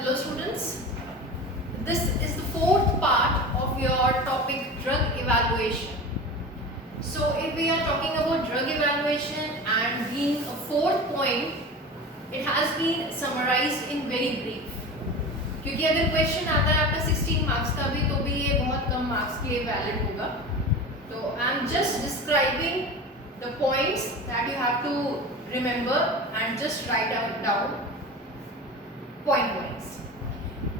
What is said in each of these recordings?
Hello students, this is the fourth part of your topic drug evaluation. So if we are talking about drug evaluation and being a fourth point, it has been summarized in very brief. क्योंकि अगर question आता है आपका 16 marks का भी तो भी ये बहुत कम मार्क्स के लिए वैलिड होगा. तो I am just describing the points that you have to remember and just write down point wise.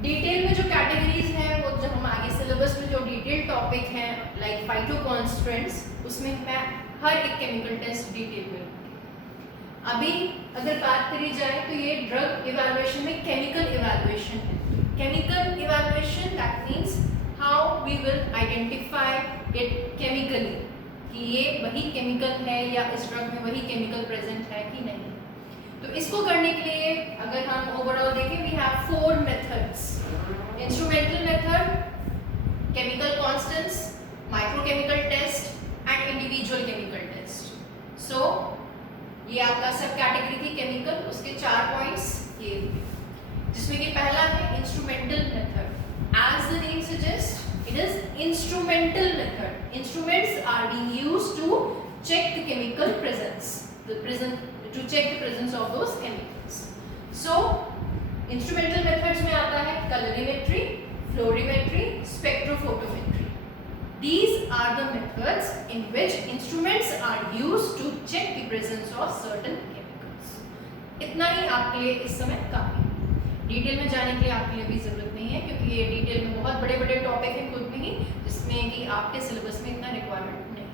Detail में जो कैटेगरीज हैं वो जब हम आगे सिलेबस में जो डिटेल टॉपिक हैं लाइक फाइटोकॉन्स्टेंट्स उसमें मैं हर एक केमिकल टेस्ट डिटेल में लूँगी. अभी अगर बात करी जाए तो ये ड्रग इवैल्यूएशन में केमिकल इवैल्यूएशन है. Chemical evaluation that means how we will identify it chemically कि ये वही केमिकल है या इस ड्रग में वही केमिकल प्रेजेंट है कि नहीं. तो इसको करने के लिए अगर हम ओवरऑल देखें we have 4 methods. Instrumental method, chemical constants, microchemical test and individual chemical test. So ये आपका सब कैटेगरी थी केमिकल, उसके 4 पॉइंट्स ये हुए जिसमें कि पहला है instrumental method. As the name suggest it is instrumental method. Instruments are being used to check the chemical presence, to check the presence of those chemicals. So instrumental methods में आता है colorimetry, fluorimetry, spectrophotometry. These are the methods in which instruments are used to check the presence of certain chemicals. इतना ही आपके लिए इस समय काफी. Detail में जाने के लिए आपके लिए भी जरूरत नहीं है क्योंकि ये डिटेल में बहुत बड़े बड़े टॉपिक हैं खुद में ही जिसमें कि आपके सिलेबस में इतना रिक्वायरमेंट नहीं.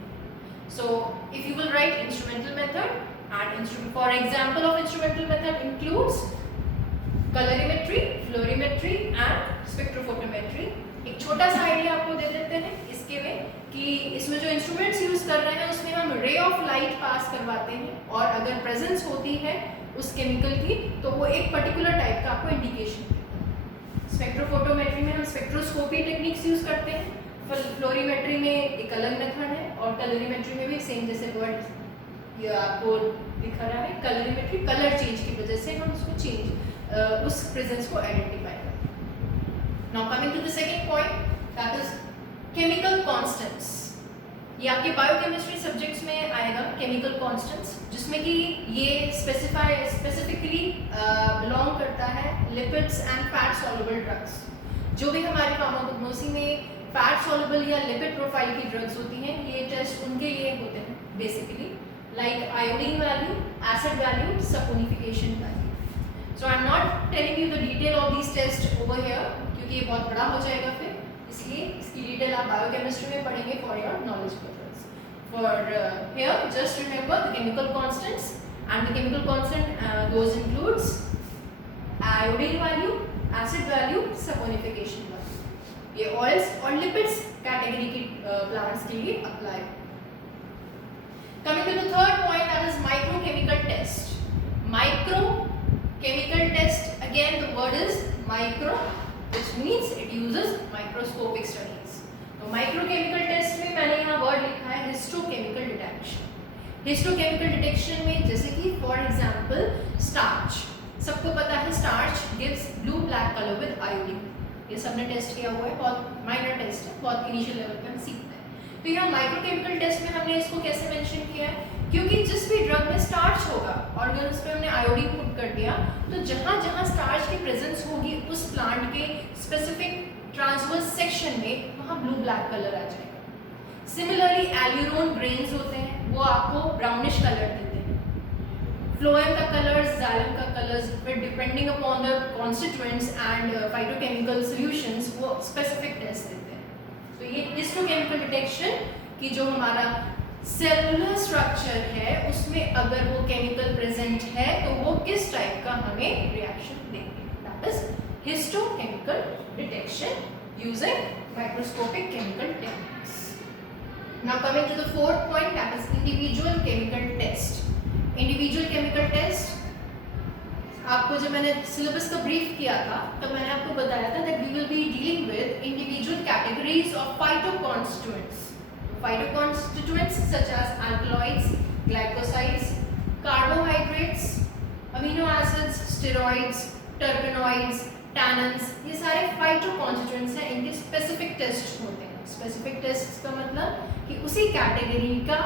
So if you will write instrumental method and for example of instrumental method includes colorimetry, fluorimetry and spectrophotometry. एक छोटा सा आइडिया आपको दे देते हैं इसके में कि इसमें जो इंस्ट्रूमेंट्स यूज कर रहे हैं उसमें हम रे ऑफ लाइट पास करवाते हैं और अगर प्रेजेंस होती है उस केमिकल की तो वो एक पर्टिकुलर टाइप का आपको इंडिकेशन देता है. स्पेक्ट्रोफोटोमेट्री में हम स्पेक्ट्रोस्कोपी टेक्निक्स यूज करते हैं. फ्लोरीमेट्री में एक अलग मेथड है और कलरीमेट्री में भी सेम जैसे वर्ड ये आपको दिखा रहा है कलरीमेट्री, कलर चेंज की वजह से हम उसको चेंज उस प्रेजेंस को आइडेंटिफाई करते हैं. Now coming to the second point that is chemical constants. ये आपके बायोकेमिस्ट्री सब्जेक्ट्स में आएगा केमिकल कांस्टेंट्स जिसमें कि ये स्पेसिफिकली बिलोंग करता है lipids and fat soluble drugs. जो भी हमारे फार्माकोग्नोसी में फैट सॉल्युबल या लिपिड प्रोफाइल की ड्रग्स होती हैं ये टेस्ट उनके लिए होते हैं basically like iodine value, acid value, saponification value. So I am not telling you the detail of these tests over here क्योंकि ये बहुत बड़ा हो जाएगा फिर, इसलिए इसकी डिटेल आप बायोकेमिस्ट्री में पढ़ेंगे for your knowledge purpose. For here just remember the chemical constants and the chemical constant those includes iodine value, acid value, saponification value. ये oils और lipids कैटेगरी की प्लांट्स के लिए apply. Coming to the third point that is microchemical test. Microchemical test, again the word is micro which means it uses microscopic studies. तो microchemical test में मैंने यहाँ word लिखा है histochemical detection. Histochemical detection में जैसे कि for example starch. सबको पता है starch gives blue black color with iodine. ये सबने टेस्ट किया हुआ है, बहुत माइनर टेस्ट है, बहुत इनिशियल लेवल पे हम सीखते हैं. तो यहाँ माइक्रोकेमिकल टेस्ट में हमने इसको कैसे मेंशन किया है क्योंकि जिस भी ड्रग में स्टार्च होगा और अगर उस पर हमने आयोडीन पुट कर दिया तो जहाँ जहाँ स्टार्च की प्रेजेंस होगी उस प्लांट के स्पेसिफिक ट्रांसवर्स सेक्शन में वहाँ ब्लू ब्लैक कलर आ जाएगा. सिमिलरली एल्यूरोन ग्रेन्स होते हैं वो आपको ब्राउनिश कलर देते हैं. फ्लोएम का कलर्स, जाइलम का कलर्स फिर depending upon the constituents and phytochemical solutions वो स्पेसिफिक टेस्ट देते हैं. तो ये हिस्टोकेमिकल डिटेक्शन की जो हमारा सेलुलर स्ट्रक्चर है उसमें अगर वो केमिकल प्रेजेंट है तो वो किस टाइप का हमें रिएक्शन देंगे. That is histochemical detection using microscopic chemical techniques. Now coming to the fourth point that is individual chemical test. Individual chemical test आपको जब मैंने सिलेबस का ब्रीफ किया था तब मैंने आपको बताया था that we will be dealing with individual categories of phytoconstituents. Phytoconstituents such as alkaloids, glycosides, carbohydrates, amino acids, steroids, terpenoids, tannins, ये सारे फाइटोकॉन्स्टिट्यूएंट्स हैं, इनके स्पेसिफिक टेस्ट होते हैं। स्पेसिफिक टेस्ट का मतलब कि उसी कैटेगरी का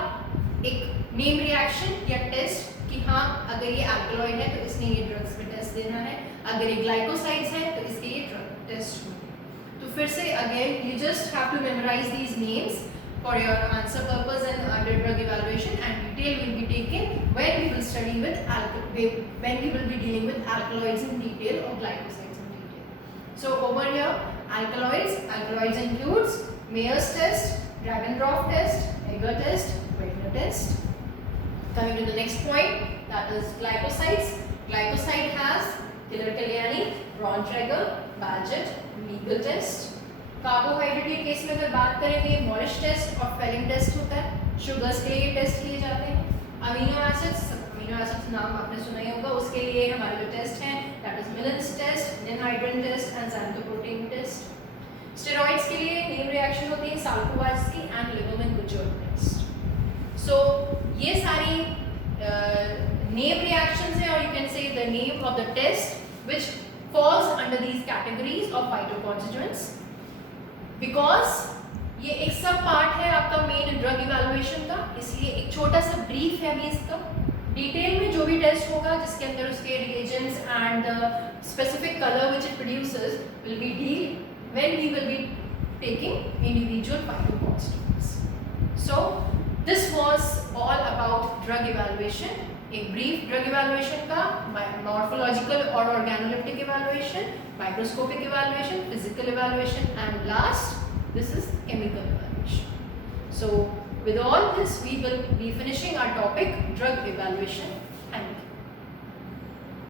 एक नेम रिएक्शन या टेस्ट कि हाँ अगर ये एल्कलॉइड है तो इसने ये ड्रग्स में टेस्ट देना है, अगर ये ग्लाइकोसाइड्स है तो इसके ये ड्रग टेस्ट होंगे। तो फिर से again you just have to memorise these names for your answer purpose and under drug evaluation, and detail will be taken when we will study with when we will be dealing with alkaloids in detail or glycosides in detail. So over here, alkaloids includes Mayer's test, Dragon-Droff test, Egger test, Wegener test. Coming to the next point, that is glycosides. Glycoside has Killer-Kalyani, Braun-Traeger, Badgett, Legal test. Carbohydrate के case में अगर बात करेंगे मॉरिश test और Fehling test होता है, sugars के लिए टेस्ट किए जाते हैं। अमीनो एसिड्स नाम आपने सुना ही होगा, उसके लिए हमारे जो टेस्ट हैं that is Millon's test, ninhydrin test and xanthopprotein test. Steroids के लिए नेम रिएक्शन होती है साल्कोवास्की एंड लिवर्मन-गुजर टेस्ट। सो ये सारी नेम रिएक्शंस हैं और you can say the name of the test which falls under these categories of phytoconstituents, because ये एक सब पार्ट है आपका मेन ड्रग इवैल्यूएशन का, इसलिए एक छोटा सा ब्रीफ है अभी इसका। डिटेल में जो भी टेस्ट होगा जिसके अंदर उसके reagents and specific colour which it produces will be deal when we will be taking individual phytoconstituents. So this was all about drug evaluation, एक ब्रीफ ड्रग इवैल्यूएशन का, मॉर्फोलॉजिकल और organoleptic evaluation, microscopic evaluation, physical evaluation, and last, this is chemical evaluation. So, with all this, we will be finishing our topic, drug evaluation.